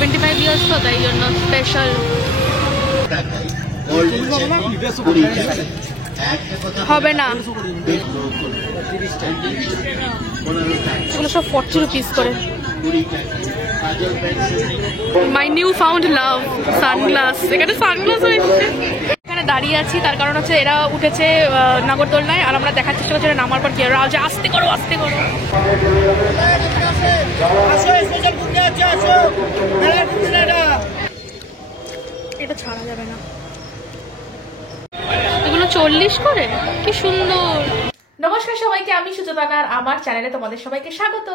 75 years তো তাই জন্য স্পেশাল হবে না, এগুলো সব 40 রুপিস করে। My new found love sunglass, এখানে সানগ্লাসও এসছে। এখানে দাঁড়িয়ে আছি তার কারণ হচ্ছে এরা উঠেছে নাগরদোলনায় আর আমরা দেখার চেষ্টা করছি নামার পর কি রাজা আস্তে করো আস্তে করো। এটা ছাড়া যাবে না, এগুলো 40 করে, কি সুন্দর। নমস্কার সবাইকে, আমি সুচেতনা আর আমার চ্যানেলে তোমাদের সবাইকে স্বাগত।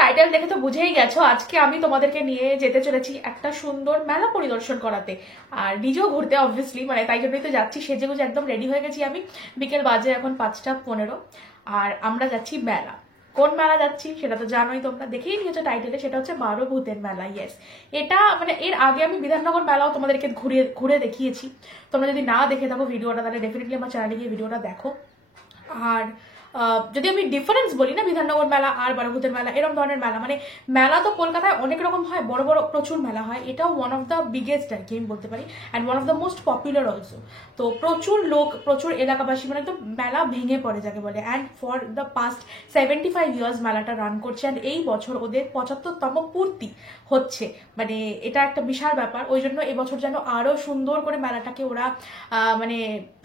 টাইটেল দেখে তো বুঝেই গেছো আজকে আমি তোমাদেরকে নিয়ে যেতে চলেছি একটা সুন্দর মেলা পরিদর্শন করাতে, আর নিজেও ঘুরতে অবভিয়াসলি, মানে তাই জন্যই তো যাচ্ছি। সেজেগুজে একদম রেডি হয়ে গেছি আমি। বিকেল বাজে এখন 5:15 আর আমরা যাচ্ছি মেলা। কোন মেলা যাচ্ছি সেটা তো জানোই, তোমরা দেখেই নিয়েছো টাইটেলে, সেটা হচ্ছে 12 ভূতের মেলা। ইয়েস, এটা মানে এর আগে আমি বিধাননগর মেলাও তোমাদেরকে ঘুরে দেখিয়েছি। তোমরা যদি না দেখে থাকো ভিডিওটা তাহলে ডেফিনেটলি আমার চ্যানেলে গিয়ে ভিডিওটা দেখো। আর যদি আমি ডিফারেন্স বলি না, বিধাননগর মেলা আর 12 ভূতের মেলা এরকম ধরনের মেলা, মানে মেলা তো কলকাতায় অনেক রকম হয়, বড় বড় প্রচুর মেলা হয়, এটাও ওয়ান অফ দ্য বিগেস্ট আর কি আমি বলতে পারি, and one of the most popular also. তো প্রচুর লোক, প্রচুর এলাকাবাসী, মানে একদম মেলা ভেঙে পড়ে যাকে বলে। And for the past 75 years মেলাটা রান করছে, অ্যান্ড এই বছর ওদের 75তম পূর্তি হচ্ছে, মানে এটা একটা বিশাল ব্যাপার। ওই জন্য এবছর যেন আরো সুন্দর করে মেলাটাকে ওরা মানে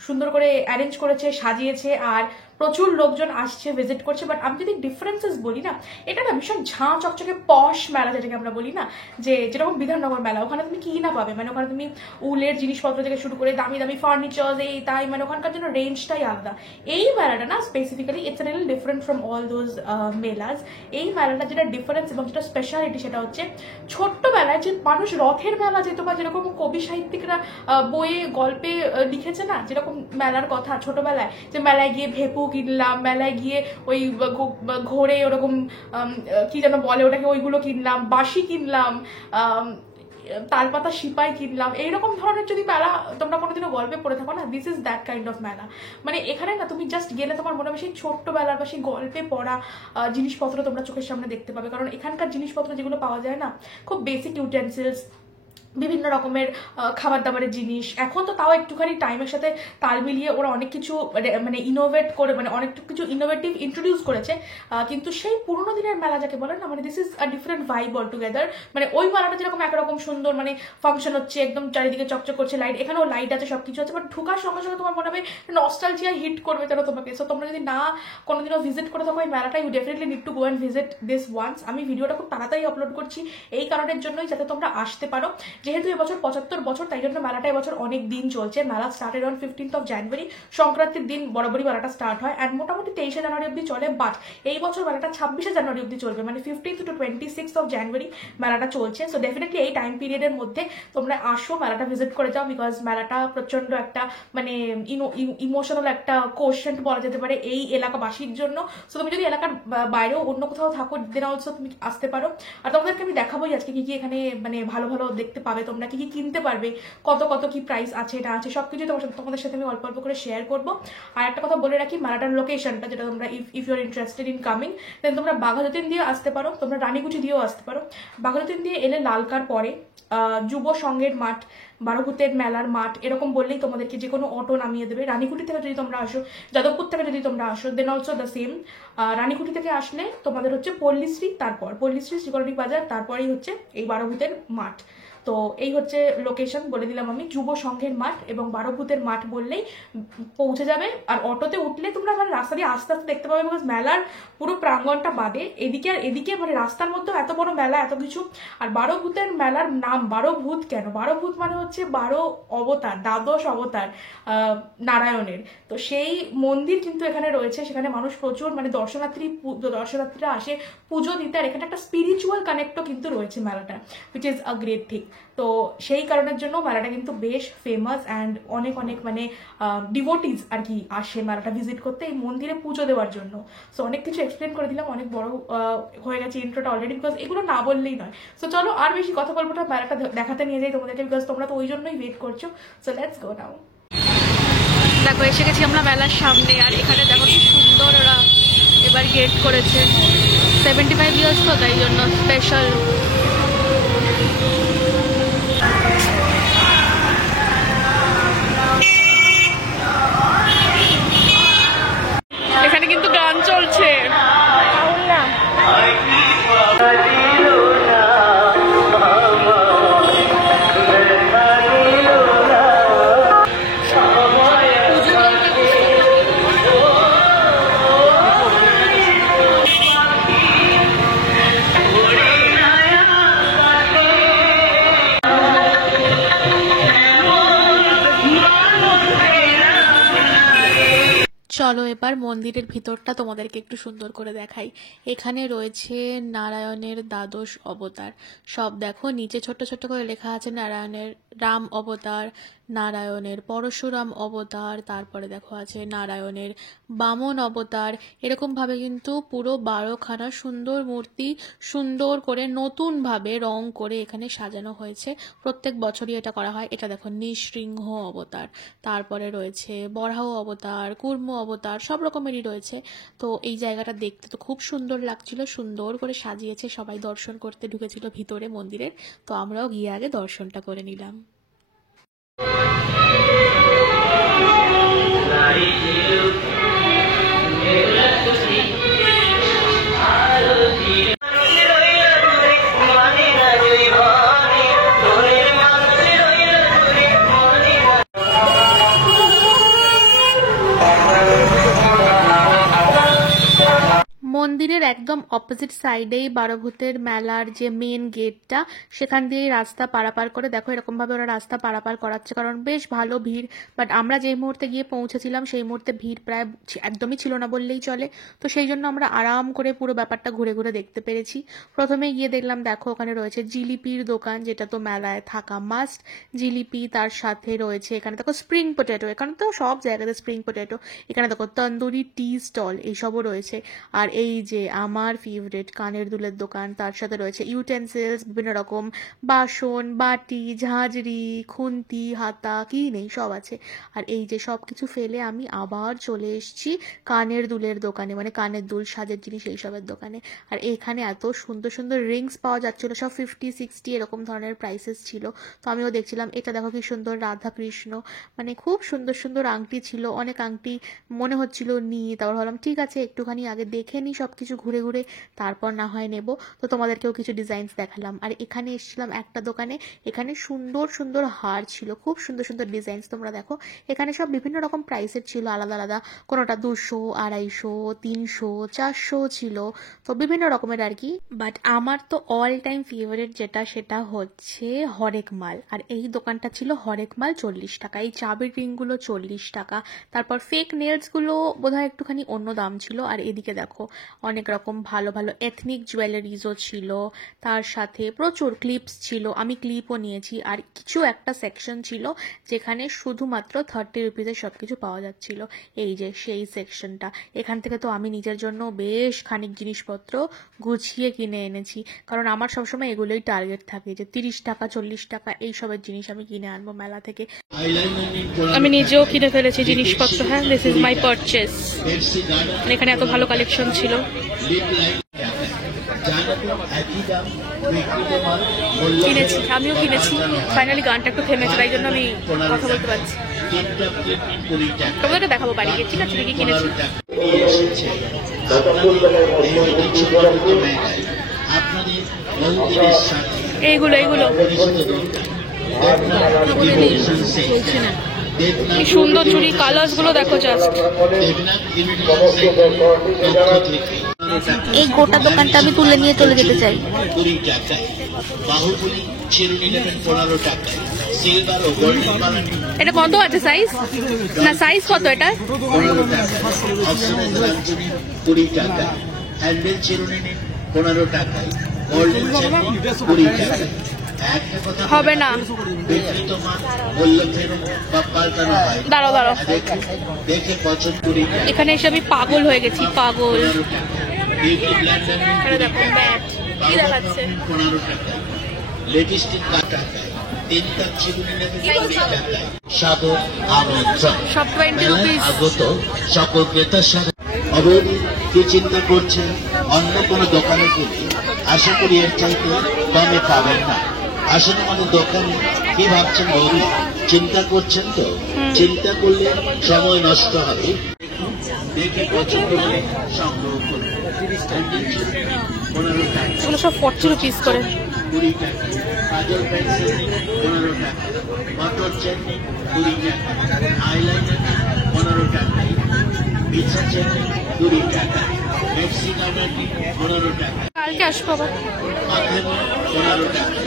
সুন্দর করে অ্যারেঞ্জ করেছে, সাজিয়েছে, আর প্রচুর লোকজন আসছে, ভিজিট করছে। বাট আমি যদি ডিফারেন্সেস বলি না, এটা না ভীষণ ঝাঁ চকচকে পশ মেলা যেটাকে আমরা বলি না, যে যেরকম বিধাননগর মেলা, ওখানে তুমি কি না পাবে, মানে ওখানে তুমি উলের জিনিসপত্র থেকে শুরু করে দামি দামি ফার্নিচার, এই তাই, মানে ওখানকার জন্য রেঞ্জটাই আলাদা। এই মেলাটা না specifically it's little different from all those malleus. এই মেলাটা যেটা ডিফারেন্স এবং যেটা স্পেশালিটি সেটা হচ্ছে ছোট্ট মেলায় যে মানুষ রথের মেলা যেত, বা যেরকম কবি সাহিত্যিকরা বইয়ে গল্পে লিখেছে না, যেরকম মেলার কথা ছোটবেলায়, যে মেলায় গিয়ে ভেপু কিনলাম, মেলায় গিয়ে ওই ঘোরে ওরকম কি যেন বলে ওটাকে, ওইগুলো কিনলাম, বাঁশি কিনলাম, তালপাতা সিপাই কিনলাম, এইরকম ধরনের যদি মেলা তোমরা কোনোদিনও গল্পে পড়ে থাকো না, this is that kind of মেলা। মানে এখানে না তুমি জাস্ট গেলে তোমার মনে হবে সেই ছোট্টবেলার বা সেই গল্পে পড়া জিনিসপত্র তোমরা চোখের সামনে দেখতে পাবে। কারণ এখানকার জিনিসপত্র যেগুলো পাওয়া যায় না, খুব বেসিক ইউটেন্সিলস, বিভিন্ন রকমের খাবার দাবারের জিনিস। এখন তো তাও একটুখানি টাইমের সাথে তাল মিলিয়ে ওরা অনেক কিছু মানে ইনোভেট করে, মানে অনেক কিছু ইনোভেটিভ ইন্ট্রোডিউস করেছে, কিন্তু সেই পুরোনো দিনের মেলা যাকে বলে না, মানে this is a different vibe all together. মানে ওই মেলাটা যেরকম একরকম সুন্দর, মানে ফাংশন হচ্ছে, একদম চারিদিকে চকচক করছে লাইট, এখানেও লাইট আছে, সবকিছু আছে, বাট ঢোকার সঙ্গে সঙ্গে তোমার মনে হবে নস্টালজিয়া হিট করবে যেন তোমাকে। সো তোমরা যদি না কোনোদিনও ভিজিট করে থাকো এই মেলাটা, you definitely need to go and visit this once. আমি ভিডিওটা খুব তাড়াতাড়ি আপলোড করছি এই কারণের জন্যই, যাতে তোমরা আসতে পারো। যেহেতু এবছর 75 বছর, তাই জন্য মেলাটা এবছর অনেক দিন চলছে। মেলা স্টার্টেড অন 15th জানুয়ারি, সংক্রান্তির দিন বরাবরই মেলাটা স্টার্ট হয়, অ্যান্ড মোটামুটি 23 জানুয়ারি অব্দি চলে। বাট এই বছর মেলাটা 26 জানুয়ারি অব্দি চলবে, মানে 15th to 26th জানুয়ারি মেলাটা চলছে। সো ডেফিনেটলি এই টাইম পিরিয়ডের মধ্যে তোমরা আসো, মেলাটা ভিজিট করে যাও, বিকজ মেলাটা প্রচন্ড একটা মানে ইমোশনাল একটা কোশ্চেন বলা যেতে পারে এই এলাকাবাসীর জন্য। সো তুমি যদি এলাকার বাইরেও অন্য কোথাও থাকো, দেন অলসো তুমি আসতে পারো। আর তোমাদেরকে আমি দেখাবোই আজকে কি কি এখানে মানে ভালো ভালো দেখতে পাবে, তোমরা কি কি কিনতে পারবে, কত কত কি প্রাইস আছে না আছে, সবকিছু তোমাদের সাথে আমি অল্প অল্প করে শেয়ার করবো। আর একটা কথা বলে রাখি, মেলাটার লোকেশনটা, যেটা তোমরা if you are interested in coming, then তোমরা বাঘাযতীন দিয়ে আসতে পারো, তোমরা রানীকুঠি দিয়েও আসতে পারো। বাঘাযতীন দিয়ে এলে লালকার পরে যুব সংঘের মাঠ, 12 ভূতের মেলার মাঠ এরকম বললেই তোমাদেরকে যে কোনো অটো নামিয়ে দেবে। রানীকুঠি থেকে যদি তোমরা আসো, যাদবপুর থেকে যদি তোমরা আসো, then also the same. Ranikuthi থেকে আসলে তোমাদের হচ্ছে পল্লীশ্রী, তারপর পল্লীশ্রী শ্রীকরণী বাজার, তারপরেই হচ্ছে এই 12 ভূতের মাঠ। তো এই হচ্ছে লোকেশন বলে দিলাম আমি, যুব সংঘের মাঠ এবং 12 ভূতের মাঠ বললেই পৌঁছে যাবে। আর অটোতে উঠলে তোমরা মানে রাস্তা দিয়ে আস্তে আস্তে দেখতে পাবে, বিকজ মেলার পুরো প্রাঙ্গণটা বাদে এদিকে আর এদিকে, মানে রাস্তার মধ্যেও এত বড় মেলা, এত কিছু। আর 12 ভূতের মেলার নাম 12 ভূত কেন? 12 ভূত মানে হচ্ছে 12 অবতার, দ্বাদশ অবতার নারায়ণের। তো সেই মন্দির কিন্তু এখানে রয়েছে, সেখানে মানুষ প্রচুর মানে দর্শনার্থীরা আসে পুজো দিতে। আর এখানে একটা স্পিরিচুয়াল কানেক্টও কিন্তু রয়েছে মেলাটা, which is a great thing. তো সেই কারণের জন্য মেলাটা কিন্তু বেশ ফেমাস, অ্যান্ড অনেক অনেক মানে ডিভোটিজ আর কি আসে মেলাটা ভিজিট করতে, এই মন্দিরে পুজো দেওয়ার জন্য। সো অনেক কিছু এক্সপ্লেন করে দিলাম, অনেক বড় হয়ে গেছে ইন্ট্রোটা অলরেডি, বিকজ এগুলো না বললেই নয়। সো চলো আর বেশি কথা বলবো না, মেলাটা দেখাতে নিয়ে যাই তোমাদেরকে, বিকজ তোমরা তো ওই জন্যই ওয়েট করছো। সো লেটস গো নাও। দেখো এসে গেছি আমরা মেলার সামনে, আর এখানে দেখো কি সুন্দর ওরা এবার গেট করেছে। 75 ইয়ার্স তো, তাই জন্য স্পেশাল। এখানে কিন্তু গান চলছে। চলো এবার মন্দিরের ভিতরটা তোমাদেরকে একটু সুন্দর করে দেখাই। এখানে রয়েছে নারায়ণের দ্বাদশ অবতার। সব দেখো নিচে ছোট ছোট করে লেখা আছে নারায়ণের রাম অবতার, নারায়ণের পরশুরাম অবতার, তারপরে দেখো আছে নারায়ণের বামন অবতার। এরকমভাবে কিন্তু পুরো 12খানা সুন্দর মূর্তি সুন্দর করে নতুনভাবে রং করে এখানে সাজানো হয়েছে। প্রত্যেক বছরই এটা করা হয়। এটা দেখো নৃসিংহ অবতার, তারপরে রয়েছে বরাহ অবতার, কুর্ম অবতার, সব রকমেরই রয়েছে। তো এই জায়গাটা দেখতে তো খুব সুন্দর লাগছিল, সুন্দর করে সাজিয়েছে। সবাই দর্শন করতে ঢুকেছিল ভিতরে মন্দিরের, তো আমরাও গিয়ে আগে দর্শনটা করে নিলাম। মন্দিরের একদম অপোজিট সাইডেই বারোভূতের মেলার যে মেন গেটটা, সেখান দিয়েই রাস্তা পারাপার করে দেখো এরকমভাবে ওরা রাস্তা পারাপার করাচ্ছে, কারণ বেশ ভালো ভিড়। বাট আমরা যেই মুহূর্তে গিয়ে পৌঁছেছিলাম সেই মুহূর্তে ভিড় প্রায় একদমই ছিল না বললেই চলে। তো সেই জন্য আমরা আরাম করে পুরো ব্যাপারটা ঘুরে ঘুরে দেখতে পেরেছি। প্রথমে গিয়ে দেখলাম দেখো ওখানে রয়েছে জিলিপির দোকান, যেটা তো মেলায় থাকা মাস্ট। জিলিপি, তার সাথে রয়েছে এখানে দেখো স্প্রিং পটেটো, এখানে তো সব জায়গাতে স্প্রিং পটেটো। এখানে দেখো তন্দুরি টি স্টল, এইসবও রয়েছে। আর এই যে আমার ফেভারিট কানের দুলের দোকান, তার সাথে রয়েছে ইউটেন্সিলস, বিভিন্ন রকম বাসন বাটি, ঝাঁঝরি, খুন্তি, হাতা, কি নেই সব আছে। আর এই যে সব কিছু ফেলে আমি আবার চলে এসেছি কানের দুলের দোকানে, মানে কানের দুল, সাজের জিনিস, এইসবের দোকানে। আর এখানে এত সুন্দর সুন্দর রিংস পাওয়া যাচ্ছিল, সব 50-60 এরকম ধরনের প্রাইসেস ছিল। তো আমিও দেখছিলাম। এটা দেখো কি সুন্দর রাধা কৃষ্ণ, মানে খুব সুন্দর সুন্দর আংটি ছিল, অনেক আংটি মনে হচ্ছিল নিয়ে। তারপর ভাবলাম ঠিক আছে একটুখানি আগে দেখে নিই সব কিছু ঘুরে ঘুরে, তারপর না হয় নেব। তো তোমাদেরকেও কিছু ডিজাইনস দেখালাম। আর এখানে এসেছিলাম একটা দোকানে, এখানে সুন্দর সুন্দর হার ছিল, খুব সুন্দর সুন্দর ডিজাইনস। তোমরা দেখো এখানে সব বিভিন্ন রকম প্রাইসের ছিল, আলাদা আলাদা, কোনোটা 200, 250, 300, 400 ছিল, তো বিভিন্ন রকমের আর কি। বাট আমার তো অল টাইম ফেভারিট যেটা, সেটা হচ্ছে হরেক মাল। আর এই দোকানটা ছিল হরেক মাল 40 টাকা। এই চাবির রিংগুলো 40 টাকা। তারপর ফেক নেলসগুলো বোধহয় একটুখানি অন্য দাম ছিল। আর এদিকে দেখো অনেক রকম ভালো ভালো এথনিক জুয়েলারিজও ছিল, তার সাথে প্রচুর ক্লিপস ছিল, আমি ক্লিপও নিয়েছি। আর কিছু একটা সেকশন ছিল যেখানে শুধুমাত্র 30 রুপিসের সব কিছু পাওয়া যাচ্ছিল। এই যে সেই সেকশনটা, এখান থেকে তো আমি নিজের জন্য বেশ খানিক জিনিসপত্র গুছিয়ে কিনে এনেছি, কারণ আমার সবসময় এগুলোই টার্গেট থাকে যে 30 টাকা 40 টাকা এইসবের জিনিস আমি কিনে আনবো মেলা থেকে। আমি নিজেও কিনে ফেলেছি জিনিসপত্র। হ্যাঁ, দিস ইজ মাই পারচেস। এখানে এত ভালো কালেকশন ছিল। কিনেছি, আমিও কিনেছি। ফাইনালি গানটা একটু থেমেছে, তাই জন্য আমি কথা বলতে পারছি। তোমাদেরকে দেখাবো বাড়ি গিয়ে, ঠিক আছে, কি কিনেছি। এইগুলো এইগুলো কি সুন্দর চুড়ি, কালার্স গুলো দেখো জাস্ট। এই গোটা দোকানটা আমি তুলে নিয়ে চলে যেতে চাই। এটা কত আছে সাইজ? না সাইজ কত এটা? 20 টাকা। হ্যান্ডেল চিরুনি 15 টাকায়, গোল্ডেন চেন 20 টাকায়। হবে না, দাঁড়াও দাঁড়াও, এখানে এসে আমি পাগল হয়ে গেছি, পাগল। দেখো ম্যাট কি দেখাচ্ছে, লিপস্টিক 10 টাকায়, তিনটা চিরুনি নেবে 20 টাকায়। সাদর আমন্ত্রণ। সব 20 মেলায় রুপিস। আগত সকল ক্রেতার সাথে অবৈধ কি চিন্তা করছেন অন্য কোনো দোকানে গেলে আশা করি এর চাইতে কমে পাবেন না। আসলে আমাদের দোকানে কি ভাবছেন বৌদি? চিন্তা করছেন তো? চিন্তা করলে সময় নষ্ট হবে। দেখে পছন্দ হলে সংগ্রহ করুন। 15 টাকা, এগুলো সব 40 রুপিস করে। 20 টাকা, কাজল পেন্সিল 15 টাকা, মটর চেটনি 20 টাকা, আইলাইনার 15 টাকা, পিৎজা চেটনি 20 টাকা, মেক্সিকান 15 টাকা, কালকে আসবো আবার। মাথায় 15 টাকা,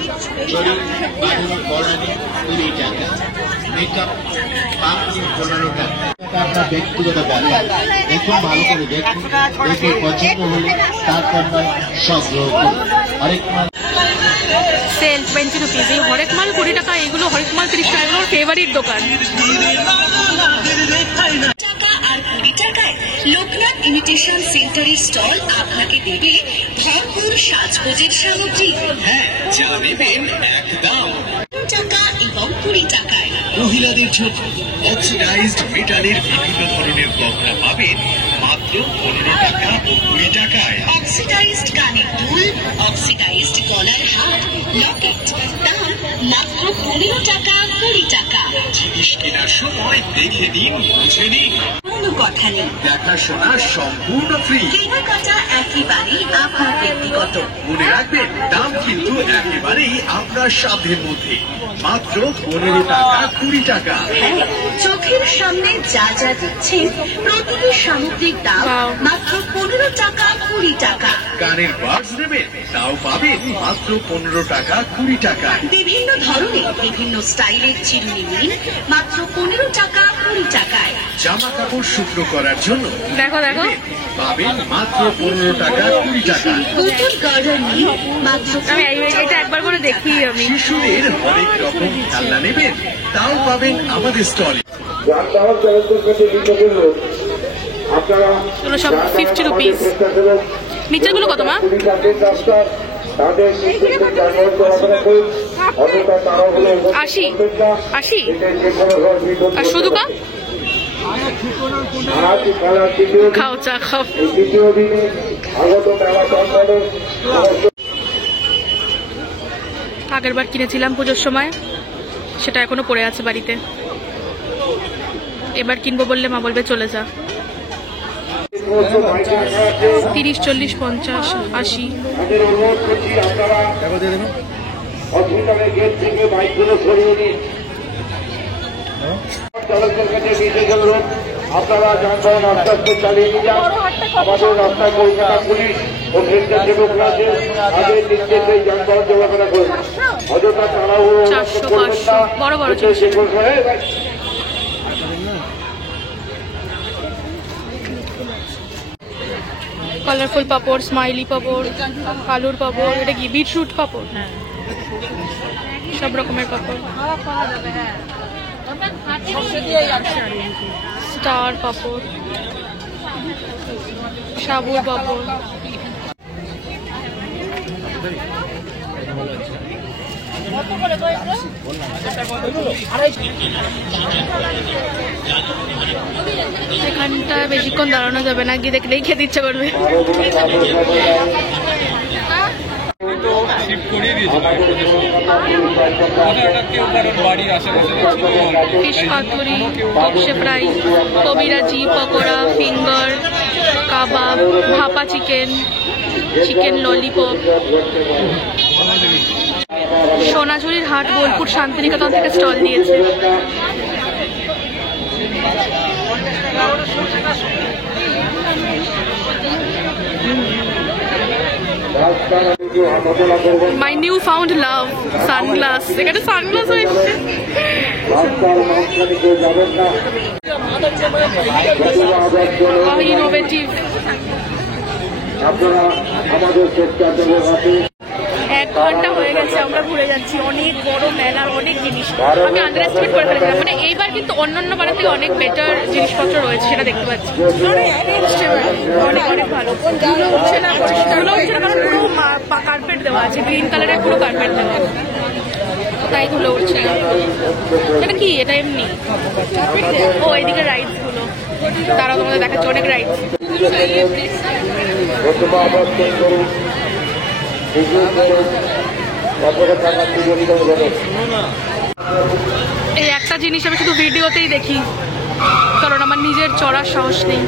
চড়ি বাঁধানো পড়ানি 20 টাকা, মেকআপ পাম্পি 15 টাকা। আপনার ব্যক্তিগত ব্যাপার, দেখুন ভালো করে দেখুন, দেখে পছন্দ হলে তারপর নয় সংগ্রহ করুন। আরেক মাল সেল 20 রুপিস। এই হরেক মাল 20 টাকা, এগুলো হরেক মাল 30 টাকা। এগুলো ফেভারিট দোকান। টাকা আর 20 টাকায় লোকনাথ ইমিটেশন সেন্টারের স্টল আপনাকে দেবে ভরপুর সাজগোজের সামগ্রী। হ্যাঁ, যা নেবেন একদম টাকা এবং 20 টাকায়। মহিলাদের জন্য অক্সিডাইজড মেটালের বিভিন্ন ধরনের গহনা পাবেন মাত্র 15 টাকা ও 20 টাকায়। অক্সিডাইজড কানের দুল, অক্সিডাইজড গলার হার, লকেট, দাম মাত্র 15 টাকা 20 টাকা। জিনিস কেনার সময় দেখে নিন, বুঝে নিন। কোনো কথা নেই, দেখাশোনা সম্পূর্ণ ফ্রি। কেনাকাটা একেবারেই আপনার ব্যক্তিগত। মনে রাখবেন, দাম কিন্তু একেবারেই আপনার সাধ্যের মধ্যে, মাত্র 15 টাকা 20 টাকা। হ্যাঁ, চোখের সামনে যা যা দেখছেন প্রতিটি সামগ্রিক দাম Wow. মাত্র 15 টাকা 20 টাকা। কানের বাডস নেবেন, তাও পাবেন মাত্র 15 টাকা 20 টাকা। বিভিন্ন ধরনের বিভিন্ন স্টাইলের চিরুনি নিন মাত্র 15 টাকা 20 টাকায়। জামা কাপড় শুকনো করার জন্য দেখো দেখো। পাবেন মাত্র 15 টাকা 20 টাকা। বোতল গার্ডার নিন মাত্র আমি এটা একবার করে দেখি আমি। শিশুদের অনেক রকম খেলনা নেবেন, তাও পাবেন আমাদের স্টলে। যানবাহন চালকদের কাছে বিশেষ অনুরোধ, আপনারা এগুলো সব 50 রুপিস। নিচেরগুলো কত মা? পুলিশ আছেন রাস্তায়, তাদের নির্দেশে যানবাহন চলাফেরা করুন, অযথা তাড়াহুড়ো করবেন না। 80 এটাই যে কোনো ধরনের বিপদ আর শুধু কা আজ খেলার তৃতীয় দিন, খাও, চা খাও। এই তৃতীয় দিনে আগত মেলা প্রাঙ্গণে সমস্ত আগের বার কিনেছিলাম পুজোর সময়, সেটা এখনো পড়ে আছে বাড়িতে। এবার কিনবো বললে মা বলবে চলে যা। 30, 40, 50, 80। তাদের অনুরোধ করছি, আপনারা হসপিটালের গেট থেকে বাইকগুলো সরিয়ে দিন। চালকদের কাছে বিশেষ অনুরোধ, আপনারা যানবাহন আস্তে আস্তে চালিয়ে নিয়ে যান। আমাদের রাস্তায় কলকাতা পুলিশ ও স্বেচ্ছাসেবকরা আছেন, তাদের নির্দেশে যানবাহন চলাফেরা করুন, অযথা তাড়াহুড়ো 400, করবেন না। 500 বড় বড় জিনিস। কালারফুল পাপড়, স্মাইলি পাপড়, আলুর পাপড়, এটা কি বিটরুট পাপড়? সব রকমের পাপড়। স্টার পাপড়, সাবুর পাপড়। এখানটা বেশিক্ষণ দাঁড়ানো যাবে না, গিয়ে দেখলেই খেতে ইচ্ছা করবে। ফিশ পাতুরি, কপসে ফ্রাই, কবিরাজি, পকোড়া, ফিঙ্গার, কাবাব, ভাপা চিকেন, চিকেন ললিপপ। সোনাঝুরির হাট বোলপুর শান্তিনিকেতন থেকে স্টল দিয়েছে। My new found love sunglass. এখানে সানগ্লাস হয়েছে। ইনোভেটিভ। আপনারা আমাদের স্বেচ্ছাসেবক আছে। 1 ঘন্টা হয়ে গেছে, আমরা ঘুরে যাচ্ছি। অনেক বড় মেলার অনেক জিনিস আমি আন্ডার এস্টিমেট করে ফেলেছিলাম। মানে এইবার কিন্তু অন্যান্য বারের থেকে অনেক বেটার জিনিসপত্র রয়েছে, সেটা দেখতে পাচ্ছি। অনেক অনেক ভালো। ধুলো উঠছে না, পরিষ্কার উঠছে না, কারণ পুরো কার্পেট দেওয়া আছে, গ্রিন কালারের পুরো কার্পেট দেওয়া। তাই ধুলো উঠছে। এটা কি? এটা এমনি? ও এইদিকে রাইডস গুলো, তারা তোমাদের দেখাচ্ছে অনেক রাইডস। এই একটা জিনিস আমি শুধু ভিডিওতেই দেখি, কারণ আমার নিজের চড়ার সাহস নেই।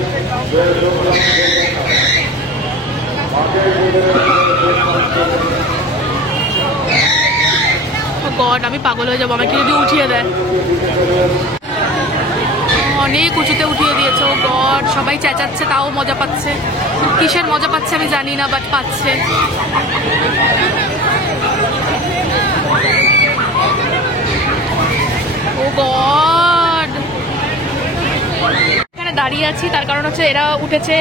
গড, আমি পাগল হয়ে যাবো আমাকে যদি উঠিয়ে দেয়। অনেক উঁচুতে উঠিয়ে দিয়েছে। ও গড, সবাই চেঁচাচ্ছে তাও মজা পাচ্ছে। কিসের মজা পাচ্ছে আমি জানি না, বাট পাচ্ছে। ও গড, এখানে দাঁড়িয়ে আছি তার কারণ হচ্ছে এরা উঠেছে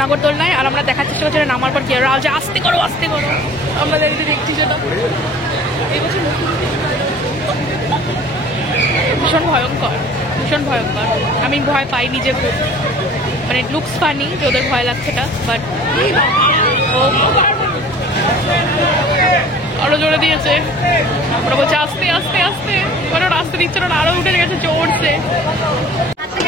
নাগরদোলনায়, আর আমরা দেখার চেষ্টা করছি নামার পর কি আর আস্তে করো আস্তে করো। আমরা দেখছি সেটা ভীষণ ভয়ঙ্কর, ভীষণ ভয়ঙ্কর। আমি ভয় পাই নিজে খুব, মানে লুকস ফানি যে ওদের ভয় লাগছে এটা, বাট আরো জোরে দিয়েছে। ওরা বলছে আস্তে আস্তে আস্তে, মানে ওরা আস্তে দিচ্ছে না, আরো উঠে গেছে চড়ছে।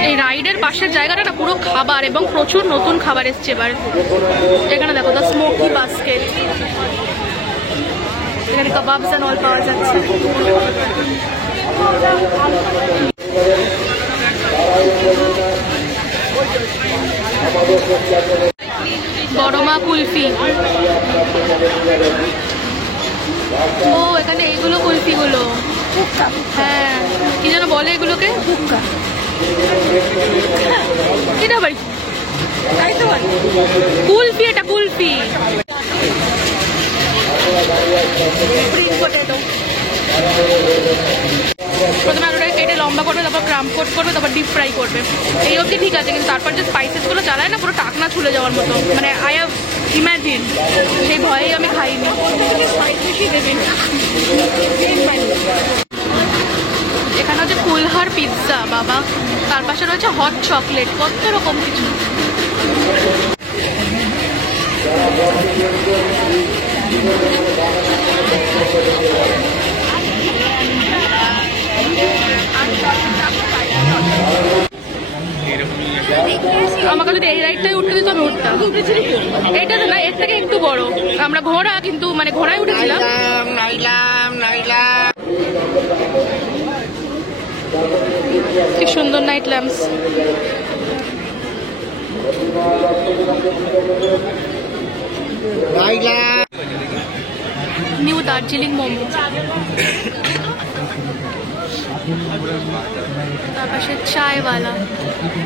এই রাইডের পাশের জায়গাটা না পুরো খাবার, এবং প্রচুর নতুন খাবার এসছে এবার। এখানে দেখো দ্য স্মোকি বাস্কেট, এখানে কাবাবস এন্ড অল পাওয়া যাচ্ছে। বড়মা কুলফি, ও এখানে এইগুলো কুলফি গুলো, হ্যাঁ কি যেন বলে এগুলোকে, এটা বাড়ি কুলফি, এটা কুলফি। স্প্রিং পটেটো, প্রথমে আলুটা কেটে লম্বা করবে, তারপর ক্রাম্প কোট করবে, তারপর ডিপ ফ্রাই করবে। এই অবধি ঠিক আছে, কিন্তু তারপর যে স্পাইসেসগুলো চালায় না পুরো টাকনা ছুলে যাওয়ার মতো, মানে আই হ্যাভ ইম্যাজিন, সেই ভয়েই আমি খাইনি। স্পাইস বেশি দেবেন। এখানে হচ্ছে কুলহার পিৎজা বাবা, তার পাশে রয়েছে হট চকলেট, কত রকম কিছু। আমাকে যদি এই রাইডটাই উঠতে দিত আমি উঠতাম। এটা তো না, এর থেকে একটু বড়। আমরা ঘোড়া, কিন্তু মানে ঘোড়ায় উঠেছিলাম। কি সুন্দর night lamps. New Darjeeling momo, তার পাশে চায়ওয়ালা,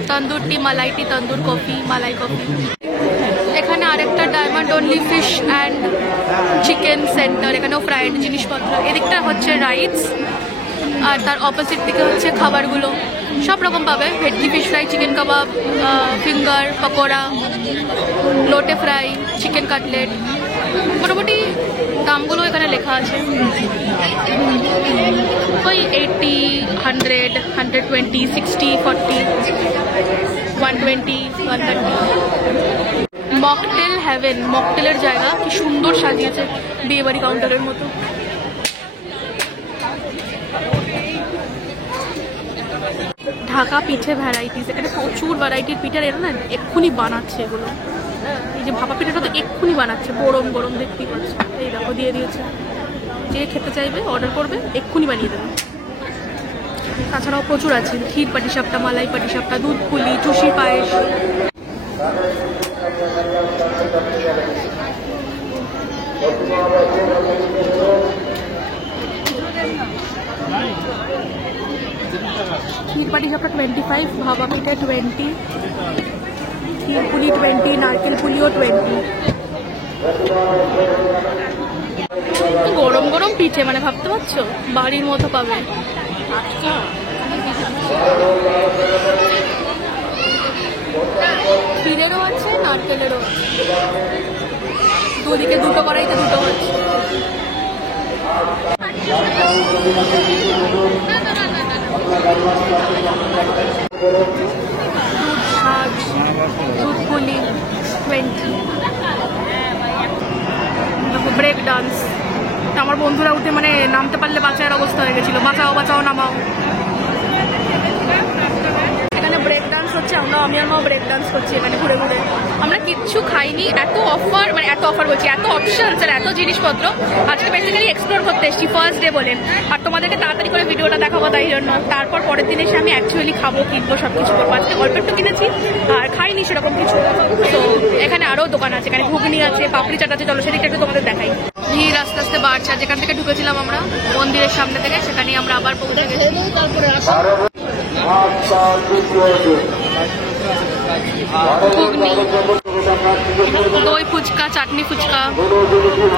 তন্দুর টি, মালাই টি, তন্দুর কফি, মালাই কফি। এখানে আরেকটা diamond only fish and chicken centre, এখানেও ফ্রাইড জিনিসপত্র। এদিকটা হচ্ছে রাইডস, আর তার অপোজিট দিকে হচ্ছে খাবারগুলো, সব রকম পাবে। ভেটকি ফিশ ফ্রাই, চিকেন কাবাব, ফিঙ্গার, পকোড়া, লোটে ফ্রাই, চিকেন কাটলেট, মোটামুটি দামগুলো এখানে লেখা আছে। ওই 80, 100, 120, 60, 40, 120, 130। মকটেল হ্যাভেন, মকটেলের জায়গা, কি সুন্দর সাজিয়েছে বিয়ে বাড়ি কাউন্টারের মতো। ঢাকা পিঠে ভ্যারাইটিস, এখানে প্রচুর ভ্যারাইটির পিঠে, এরা না এক্ষুনি বানাচ্ছে এগুলো। এই যে ভাপা পিঠাটা তো এক্ষুনি বানাচ্ছে, গরম গরম দেখতেই পাচ্ছ। এই দেখো দিয়ে দিয়েছে, যে খেতে চাইবে অর্ডার করবে, এক্ষুনি বানিয়ে দেবে। তাছাড়াও প্রচুর আছে, ক্ষীর পাটিসাপটা, মালাই পাটিসাপটা, দুধ পুলি, চুষি পায়েস। ক্ষীর পাটিসাপটা 25, ভাপা পিঠে 20, ক্ষীর পুলি 20, নারকেল পুলিও 20। গরম গরম পিঠে, মানে ভাবতে পারছো বাড়ির মতো পাবে। ক্ষীরেরও আছে, নারকেলেরও আছে, দুদিকে দুটো করাইতে দুটো হচ্ছে। দুধ ছাঁচ, দুধ পুলি 20, ব্রেক ডান্স, আমার বন্ধুরা উঠে মানে নামতে পারলে বাঁচার অবস্থা হয়ে গেছিল, বাঁচাও বাঁচাও নামাও। এখানে ব্রেক ডান্স হচ্ছে, আমি আর মাও ব্রেক ডান্স করছি এখানে ঘুরে ঘুরে। আমরা কিচ্ছু খাইনি, এত অফার বলছি, এত অপশনস আর এত জিনিসপত্র। আজকে বেসিক্যালি এক্সপ্লোর করতে এসেছি ফার্স্ট ডে বলে, আর তোমাদেরকে তাড়াতাড়ি করে ভিডিওটা দেখাবো তাই জন্য। তারপর পরের দিন এসে আমি অ্যাকচুয়ালি খাবো, কিনবো, সব কিছু করবো। আজকে অল্প একটু কিনেছি আর খাইনি সেরকম কিছু। তো এখানে আরও দোকান আছে, এখানে ঘুগনি আছে, পাপড়ি চাট আছে, চলো সেদিকটা একটু তোমাদের দেখাই। ভিড় আস্তে আস্তে বাড়ছে, যেখান থেকে ঢুকেছিলাম আমরা মন্দিরের সামনে থেকে, সেখানেই আমরা আবার পৌঁছে গেছি। ঘুগনি, দই ফুচকা, চাটনি ফুচকা,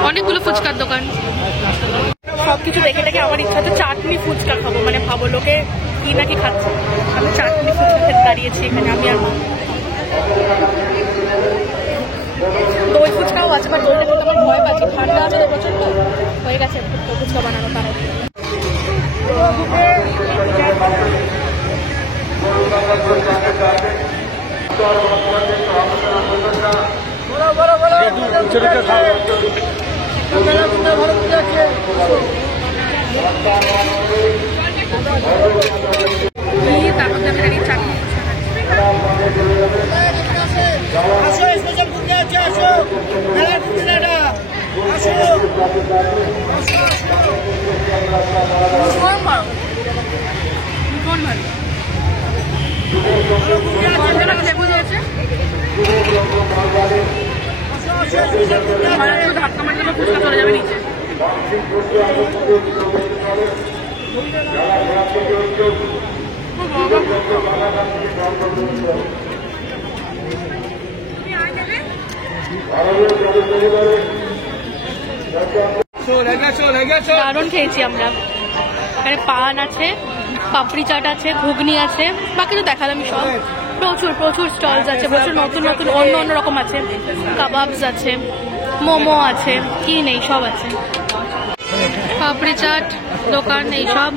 অনেকগুলো ফুচকার দোকান। সবকিছু দেখে দেখে আমার ইচ্ছা হচ্ছে চাটনি ফুচকা খাবো, মানে ভাবো লোকে কি নাকি খাচ্ছে, আমি চাটনি ফুচকা খেতে দাঁড়িয়েছি এখানে আমি আর মা। দই ফুচকাও আছে, বাট দই খেতে আমার ভয় পাচ্ছি, ঠান্ডা আছে তো প্রচন্ড, হয়ে গেছে ফুচকা বানানো তারা। ধাক্কা মারলে ফুচকা চলে যাবে নিচে। দারুণ খেয়েছি আমরা। এখানে পান আছে, পাপড়ি চাট আছে, ঘুগনি আছে, বাকি তো দেখালাম সব। প্রচুর প্রচুর স্টলস আছে, প্রচুর নতুন নতুন অন্য রকম আছে, কাবাবস আছে, মোমো আছে, কি নেই সব আছে। পাপড়ি চাট দোকান এইসব।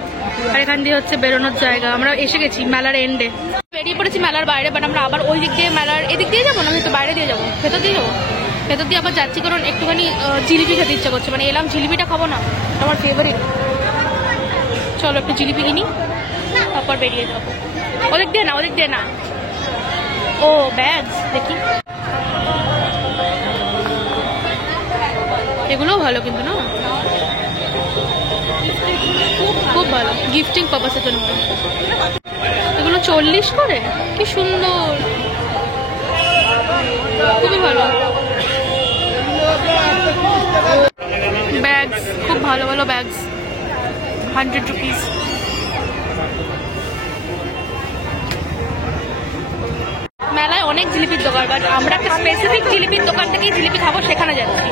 আর এখান দিয়ে হচ্ছে বেরোনোর জায়গা। আমরা এসে গেছি মেলার এন্ডে, বেরিয়ে পড়েছি মেলার বাইরে, বাট আমরা আবার ওই দিক দিয়ে মেলার এদিক দিয়ে যাবো না, হয়তো বাইরে দিয়ে যাবো, ভেতর দিয়ে যাবো, ভেতর দিয়ে আবার যাচ্ছি কারণ একটুখানি জিলিপি খেতে ইচ্ছা করছে, মানে এলাম জিলিপিটা খাবো না, আমার ফেভারিট। চলো একটু জিলিপি কিনি, তারপর বেরিয়ে যাবো। ওদিক দিয়ে না, ওদিক দিয়ে না, ও ব্যাগ দেখি, এগুলোও ভালো কিন্তু না, খুব ভালো গিফটিং পারপাসের জন্য। এগুলো 40 করে, কি সুন্দর, খুবই ভালো। ব্যাগস খুব ভালো ভালো ব্যাগস, 100 রুপিস। মেলায় অনেক জিলিপির দোকান, বাট আমরা একটা স্পেসিফিক জিলিপির দোকান থেকেই জিলিপি খাবো, সেখানে যাচ্ছি।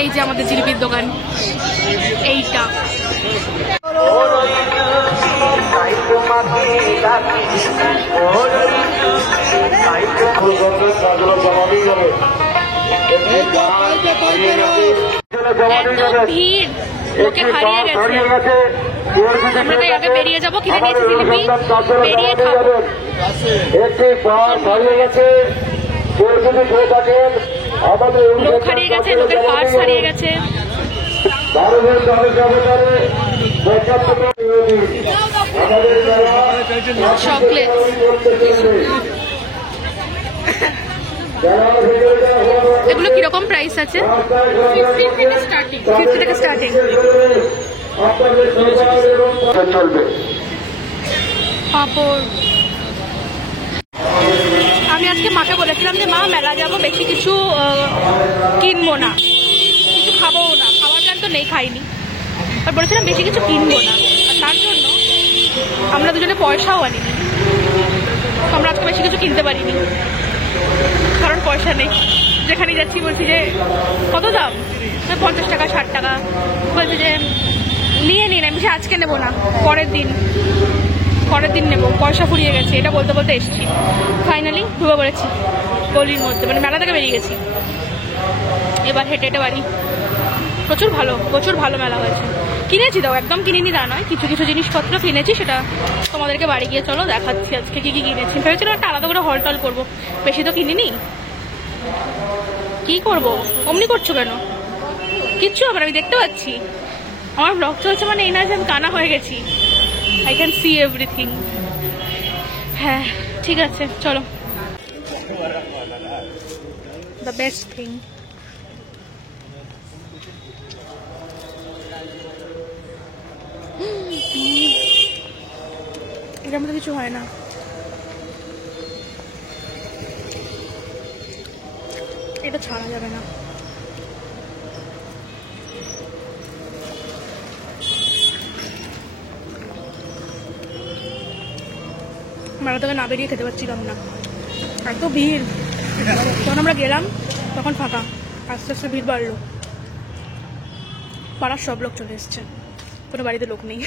এই যে আমাদের জিলিপির দোকান, এইটা। ভিড়, লোকে হারিয়ে গেছে। আমরা তাই আগে বেরিয়ে যাবো, কিনে নিয়েছি জিলিপি, বেরিয়ে খাবো। লোক হারিয়ে গেছে, লোকের পার্স হারিয়ে গেছে। চকলেট, এগুলো কিরকম প্রাইস আছে? 50 থেকে স্টার্টিং। পাপড়। আমি আজকে মাকে বলেছিলাম যে মা মেলা যাবো, বেশি কিছু কিনবো না, কিছু খাবোও না, খাওয়ার প্ল্যান তো নেই, খাইনি, আর বলেছিলাম বেশি কিছু কিনবো না, আর তার জন্য আমরা দুজনে পয়সাও আনিনি। আমরা আজকে বেশি কিছু কিনতে পারিনি কারণ পয়সা নেই। যেখানে যাচ্ছি বলছি যে কত দাম, 50 টাকা 60 টাকা, বলছে যে নিয়ে নিন। আমি আজকে নেবো না, পরের দিন নেবো, পয়সা ফুরিয়ে গেছে, এটা বলতে বলতে এসেছি। ফাইনালি ঢুকে পড়েছি গলির মধ্যে, মানে মেলা থেকে বেরিয়ে গেছি। এবার হেঁটে হেঁটে বাড়ি। প্রচুর ভালো মেলা হয়েছে। কিনেছি দাও, একদম কিনিনি তা নয়, কিছু কিছু জিনিসপত্র কিনেছি, সেটা তোমাদেরকে বাড়ি গিয়ে চলো দেখাচ্ছি আজকে কি কি কিনেছি। ভেবেছিলাম একটা আলাদা করে হল টল করবো, বেশি তো কিনিনি। কি করবো অমনি করছো কেন? কিচ্ছু হবে না, আমি দেখতে পাচ্ছি। আমার ব্লগ চলছে মানে এই না যে আমি কানা হয়ে গেছি। I can see everything. হ্যাঁ ঠিক আছে চলো। দ্য বেস্ট থিং, এটার মধ্যে কিছু হয় না। এটা ছাড়া যাবে না। মেলা থেকে না বেরিয়ে খেতে পারছিলাম না, এত ভিড়। যখন আমরা গেলাম তখন ফাঁকা, আস্তে আস্তে ভিড় বাড়লো। পাড়ার সব লোক চলে এসছে, কোনো বাড়িতে লোক নেই।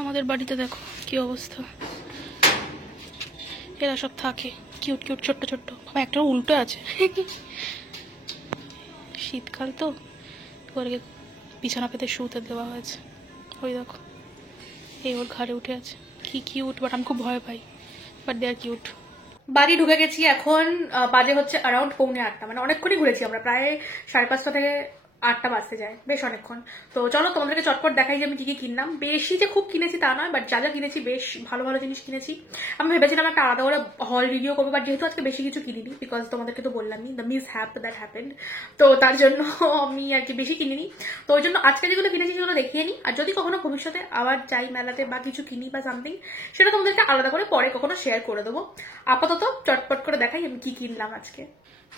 আমাদের বাড়িতে দেখো কি অবস্থা, এরা সব থাকে কিউট কিউট ছোট্ট ছোট্ট। বাবা একটা উল্টো আছে। শীতকাল তো ওকে বিছানা পেতে শুতে দেওয়া হয়েছে। ওই দেখো এই ওর ঘাড়ে উঠে আছে, কি কিউট। বাট আমি খুব ভয় পাই, বাট দে আর কিউট। বাড়ি ঢুকে গেছি এখন, বাজে হচ্ছে অ্যারাউন্ড 7:45, মানে অনেকক্ষণই ঘুরেছি আমরা, প্রায় 5:30 থেকে 8টা বাজতে যায়, বেশ অনেকক্ষণ। তো চলো তোমাদেরকে চটপট দেখাই যে আমি কি কি কিনলাম। বেশি যে খুব কিনেছি তা নয়, বাট যা যা কিনেছি বেশ ভালো ভালো জিনিস কিনেছি। আমি ভেবেছিলাম একটা আলাদা করে হল ভিডিও করবো, বাট যেহেতু আজকে বেশি কিছু কিনিনি, বিকজ তোমাদেরকে তো বললামই দ্য মিস হ্যাপ দ্যাট হ্যাপেন্ড, তো তার জন্য আমি আর কি বেশি কিনিনি। তো ওই জন্য আজকে যেগুলো কিনেছি সেগুলো দেখিয়ে নিই, আর যদি কখনো ভবিষ্যতে আবার যাই মেলাতে বা কিছু কিনি বা সামথিং, সেটা তোমাদেরকে আলাদা করে পরে কখনো শেয়ার করে দেবো। আপাতত চটপট করে দেখাই আমি কি কিনলাম আজকে।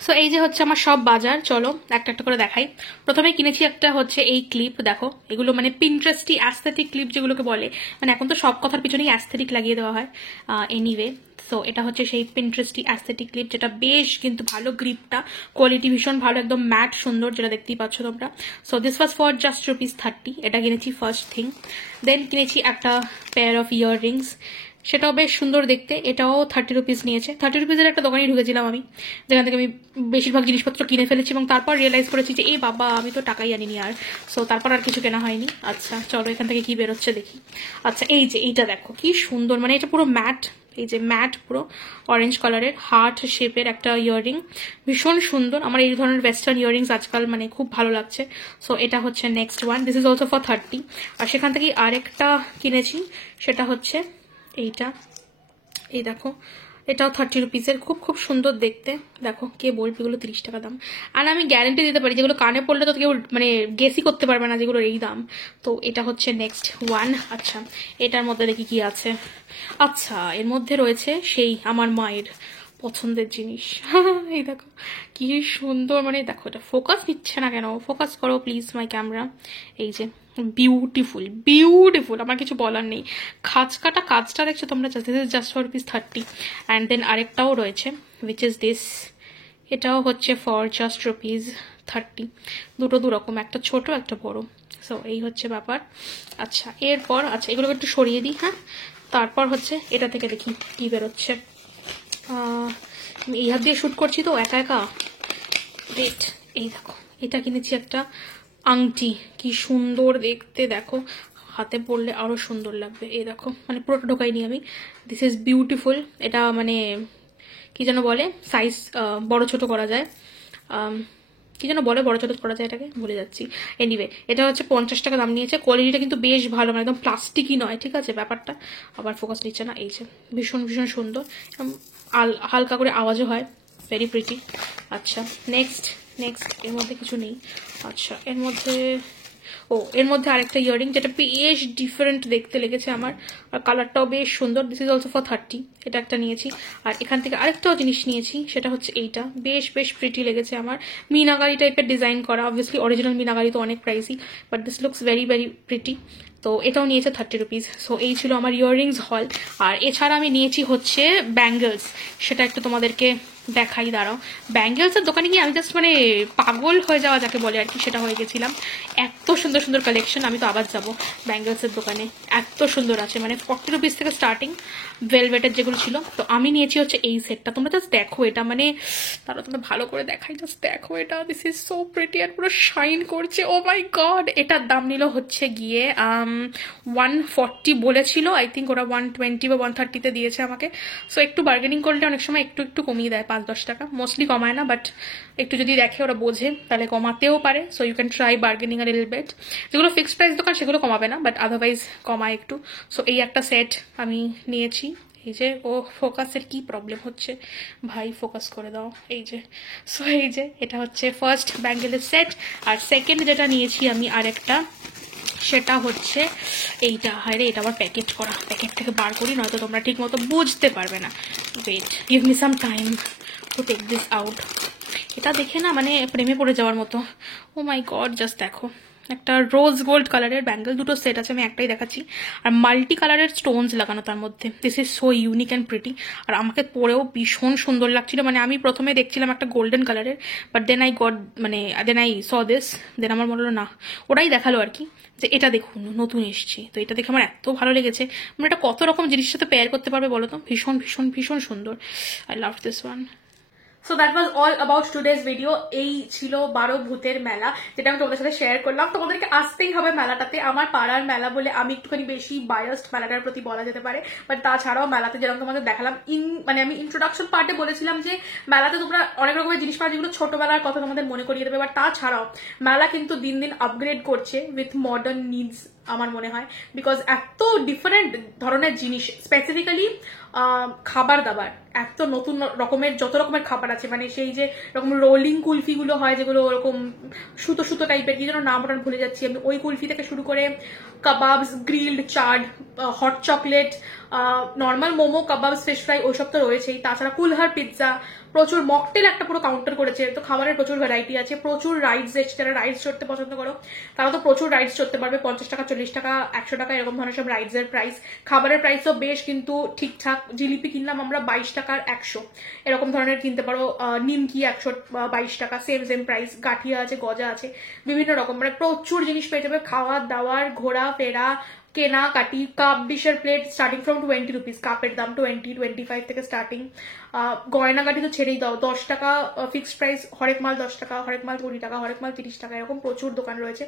সো এই যে হচ্ছে আমার সব বাজার, চলো একটা একটা করে দেখাই। প্রথমে কিনেছি একটা হচ্ছে এই ক্লিপ, দেখো এগুলো মানে পিন্টারেস্টি অ্যাস্থেটিক ক্লিপ যেগুলোকে বলে, মানে এখন তো সব কথার পিছনেই অ্যাস্থেটিক লাগিয়ে দেওয়া হয়। এনিওয়ে সো এটা হচ্ছে সেই পিন্টারেস্টি অ্যাস্থেটিক ক্লিপ, যেটা বেশ কিন্তু ভালো, গ্রিপটা কোয়ালিটি ভীষণ ভালো, একদম ম্যাট সুন্দর, যেটা দেখতেই পাচ্ছ তোমরা। So this was for just ₹30, এটা কিনেছি ফার্স্ট থিং। দেন কিনেছি একটা পেয়ার অফ ইয়াররিংস, সেটাও বেশ সুন্দর দেখতে, এটাও ₹30 নিয়েছে। ₹30 একটা দোকানে ঢুকেছিলাম আমি, যেখান থেকে আমি বেশিরভাগ জিনিসপত্র কিনে ফেলেছি, এবং তারপর রিয়েলাইজ করেছি যে এই বাবা আমি তো টাকাই আনিনি আর। সো তারপর আর কিছু কেনা হয়নি। আচ্ছা চলো এখান থেকে কি বেরোচ্ছে দেখি। আচ্ছা এই যে এইটা দেখো কি সুন্দর, মানে এটা পুরো ম্যাট, এই যে ম্যাট পুরো অরেঞ্জ কালারের হার্ট শেপের একটা ইয়াররিং, ভীষণ সুন্দর। আমার এই ধরনের ওয়েস্টার্ন ইয়াররিংস আজকাল মানে খুব ভালো লাগছে। সো এটা হচ্ছে next one, this is also for 30। আর সেখান থেকে আরেকটা কিনেছি, সেটা হচ্ছে এইটা, এই দেখো এটাও ₹30, খুব খুব সুন্দর দেখতে। দেখো কে বলবে এগুলো ৳30 দাম, আর আমি গ্যারান্টি দিতে পারি যেগুলো কানে পড়লে তো কেউ মানে গেসই করতে পারবে না যেগুলোর এই দাম। তো এটা হচ্ছে নেক্সট ওয়ান। আচ্ছা এটার মধ্যে দেখি কি আছে। আচ্ছা এর মধ্যে রয়েছে সেই আমার মায়ের পছন্দের জিনিস। এই দেখো কি সুন্দর, মানে দেখো এটা ফোকাস নিচ্ছে না কেন, ফোকাস করো প্লিজ মাই ক্যামেরা। এই যে বিউটিফুল বিউটিফুল, আমার কিছু বলার নেই। খাঁজ কাটা কাজটা দেখছো তোমরা, জাস্ট ফর ₹30। অ্যান্ড দেন আরেকটাও রয়েছে উইচ ইজ দিস, এটাও হচ্ছে ফর জাস্ট ₹30। দুটো দুরকম, একটা ছোট একটা বড়। সো এই হচ্ছে ব্যাপার। আচ্ছা এরপর আচ্ছা এগুলোকে একটু সরিয়ে দিই। হ্যাঁ তারপর হচ্ছে এটা থেকে দেখি কি বেরোচ্ছে। আমি এই হাত দিয়ে শ্যুট করছি তো একা একা। ওয়েট, এই দেখো এটা কিনেছি একটা আংটি, কি সুন্দর দেখতে, দেখো হাতে পরলে আরো সুন্দর লাগবে। এই দেখো মানে পুরোটা ঢোকাইনি আমি, দিস ইজ বিউটিফুল। এটা মানে কি যেন বলে, সাইজ বড় ছোট করা যায়, কি যেন বলে বড় ছোট করা যায়, এটাকে ভুলে যাচ্ছি। এনিওয়ে এটা হচ্ছে ₹50 দাম নিয়েছে। কোয়ালিটিটা কিন্তু বেশ ভালো, মানে একদম প্লাস্টিকই নয়, ঠিক আছে ব্যাপারটা। আবার ফোকাস নিচ্ছে না, এই যে ভীষণ ভীষণ সুন্দর, হালকা করে আওয়াজও হয়, ভেরি প্রিটি। আচ্ছা নেক্সট এর মধ্যে কিছু নেই। আচ্ছা এর মধ্যে আরেকটা ইয়াররিং, যেটা বেশ ডিফারেন্ট দেখতে লেগেছে আমার, আর কালারটাও বেশ সুন্দর। দিস ইজ অলসো ফর 30, এটা একটা নিয়েছি। আর এখান থেকে আরেকটাও জিনিস নিয়েছি, সেটা হচ্ছে এইটা, বেশ বেশ প্রিটি লেগেছে আমার, মিনাকারি টাইপের ডিজাইন করা। অবভিয়াসলি অরিজিনাল মিনাকারি তো অনেক pricey, but this looks very very pretty. তো এটাও নিয়েছে ₹30। সো এই ছিল আমার ইয়াররিংস হল। আর এছাড়া আমি নিয়েছি হচ্ছে ব্যাঙ্গলস, সেটা একটু তোমাদেরকে দেখাই, দাঁড়াও। ব্যাঙ্গেলসের দোকানে গিয়ে আমি জাস্ট মানে পাগল হয়ে যাওয়া যাকে বলে আর কি, সেটা হয়ে গেছিলাম। এত সুন্দর সুন্দর কালেকশন, আমি তো আবার যাবো ব্যাঙ্গেলসের দোকানে, এত সুন্দর আছে। মানে 40 রুপিস থেকে স্টার্টিং ভেলভেটের যেগুলো ছিল। তো আমি নিয়েছি হচ্ছে এই সেটটা। তোমরা জাস্ট দেখো এটা, মানে তারা তোমরা ভালো করে দেখাই, জাস্ট দেখো এটা। দিস ইজ সো প্রিটি আর পুরো শাইন করছে। ও মাই গড। এটার দাম নিল হচ্ছে গিয়ে 140 বলেছিল, আই থিঙ্ক ওরা 120 বা 130-তে দিয়েছে আমাকে। সো একটু বার্গেনিং করলে অনেক সময় একটু একটু কমিয়ে দেয়, 5-10 টাকা। মোস্টলি কমায় না, বাট একটু যদি দেখে ওরা বোঝে তাহলে কমাতেও পারে। So you can try bargaining a little bit. যেগুলো ফিক্সড প্রাইস দোকান সেগুলো কমাবে না, বাট আদারওয়াইজ কমায় একটু। সো এই একটা সেট আমি নিয়েছি। এই যে, ও ফোকাসের কি প্রবলেম হচ্ছে ভাই, ফোকাস করে দাও। এই যে, সো এই যে এটা হচ্ছে ফার্স্ট ব্যাঙ্গেলের সেট। আর সেকেন্ড যেটা নিয়েছি আমি আরেকটা, সেটা হচ্ছে এইটা। হ্যাঁ রে, এটা আবার প্যাকেট করা, প্যাকেট থেকে বার করি, নয়তো তোমরা ঠিক মতো বুঝতে পারবে না। Wait, give me some time to take this out. এটা দেখে না মানে প্রেমে পড়ে যাওয়ার মতো। ও মাই গড, জাস্ট দেখো। একটা রোজ গোল্ড কালারের ব্যাঙ্গেল, দুটো সেট আছে, আমি একটাই দেখাচ্ছি। আর মাল্টি কালারের স্টোনস লাগানো তার মধ্যে। This is so unique and pretty. আর আমাকে পরেও ভীষণ সুন্দর লাগছিল। মানে আমি প্রথমে দেখছিলাম একটা গোল্ডেন কালারের, but then I saw this, then আমার মনে হলো না, ওরাই দেখালো আর কি যে এটা দেখুন নতুন এসছি। তো এটা দেখে আমার এত ভালো লেগেছে। মানে এটা কত রকম জিনিসের সাথে পেয়ার করতে পারবে বলো তো। ভীষণ ভীষণ ভীষণ সুন্দর। I love this one. So that was all about today's video. এই ছিল 12 ভূতের মেলা, যেটা আমি তোমাদের সাথে শেয়ার করলাম। তোমাদেরকে আসতেই হবে মেলাটাতে। আমার পাড়ার মেলা বলে আমি একটুখানি বেশি বায়াসড মেলাটার প্রতি বলা যেতে পারে। বাট তাছাড়াও মেলাতে যেরকম তোমাদের দেখালাম, মানে আমি ইন্ট্রোডাকশন পার্টে বলেছিলাম যে মেলাতে তোমরা অনেক রকমের জিনিস পাওয়া যেগুলো ছোটবেলার কথা তোমাদের মনে করিয়ে দেবে। বাট তাছাড়াও মেলা কিন্তু দিন দিন আপগ্রেড করছে উইথ মডার্ন নিডস আমার মনে হয়। বিকজ এত ডিফারেন্ট ধরনের জিনিস, স্পেসিফিক্যালি খাবার দাবার, এত নতুন রকমের যত রকমের খাবার আছে। মানে সেই যে রকম রোলিং কুলফি গুলো হয়, যেগুলো ওরকম সুতো সুতো টাইপের, কি যেন নাম ওটা ভুলে যাচ্ছি আমি, ওই কুলফি থেকে শুরু করে kebabs, grilled, chaat, hot chocolate, normal momo, kebabs, fish fry, ওইসব তো রয়েছেই। তাছাড়া কুলহার পিৎজা, প্রচুর মকটেল একটা পুরো কাউন্টার করেছে। তো খাবারের প্রচুর ভ্যারাইটি আছে, প্রচুর রাইডস এসছে। যারা রাইডস চড়তে পছন্দ করো তারা তো প্রচুর রাইডস চড়তে পারবে। 50 টাকা, 40 টাকা, 100 টাকা এরকম ধরনের সব রাইডস এর প্রাইস। খাবারের প্রাইসও বেশ কিন্তু ঠিকঠাক। জিলিপি কিনলাম আমরা 22 টাকার 100, এরকম ধরনের কিনতে পারো। নিমকি 122 টাকা, সেম প্রাইস। গাঠিয়া আছে, গজা আছে, বিভিন্ন রকম, মানে প্রচুর জিনিস পেয়ে যাবে। খাওয়া দাওয়ার, ঘোরা ফেরা, কেনাকাটি। কাপ ডিশের প্লেট স্টার্টিং ফ্রম 20 রুপিস, কাপের দাম 20-25 থেকে স্টার্টিং। গয়নাগাটি তো ছেড়েই দাও, 10 টাকা ফিক্সড প্রাইস। হরেক মাল 10 টাকা, হরেক মাল 20 টাকা, হরেক মাল 30 টাকা, এরকম প্রচুর দোকান রয়েছে।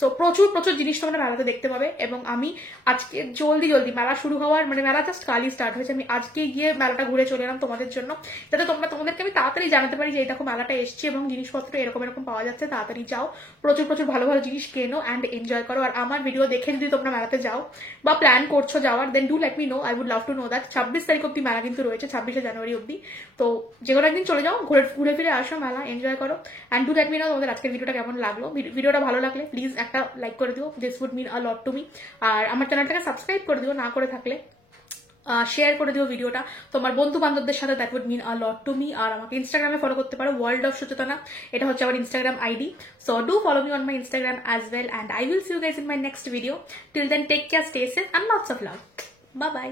সো প্রচুর প্রচুর জিনিস তোমরা মেলাতে দেখতে পাবে। এবং আমি আজকে জলদি মেলা শুরু হওয়ার, মানে মেলা জাস্ট কালই স্টার্ট হয়েছে, আমি আজকে গিয়ে মেলাটা ঘুরে চলে এলাম তোমাদের জন্য, যাতে তোমাদেরকে আমি তাড়াতাড়ি জানাতে পারি যে এই দেখো মেলাটা এসছি এবং জিনিসপত্র এরকম এরকম পাওয়া যাচ্ছে। তাড়াতাড়ি যাও, প্রচুর প্রচুর ভালো ভালো জিনিস কেনো অ্যান্ড এনজয় করো। আর আমার ভিডিও দেখে যদি তোমরা মেলাতে যাও বা প্ল্যান করছো যাওয়ার, then do let me know, I would love to know that. 26 তারিখ অব্দি মেলা কিন্তু রয়েছে, 26শে জানুয়ারি অব্দি। তো যে কোনো একদিন চলে যাও, ঘুরে ফিরে আসো, মেলা এনজয় করো। And do let me no তোমাদের আজকের ভিডিওটা কেমন লাগলো। ভিডিওটা ভালো লাগলে প্লিজ একটা লাইক করে দিও, this would mean a lot to me. আর আমার চ্যানেলটাকে সাবস্ক্রাইব করে দিও না করে থাকলে, শেয়ার করে দিও ভিডিওটা তোমার বন্ধু বান্ধবদের সাথে, that would mean a lot to me. আর আমাকে ইনস্টাগ্রামে ফলো করতে পারো, ওয়ার্ল্ড অফ সুচেতনা, এটা হচ্ছে আমার Instagram ID. So do follow me on my Instagram as well, and I will see you guys in my next video. Till then take care, stay safe and lots of love. Bye by.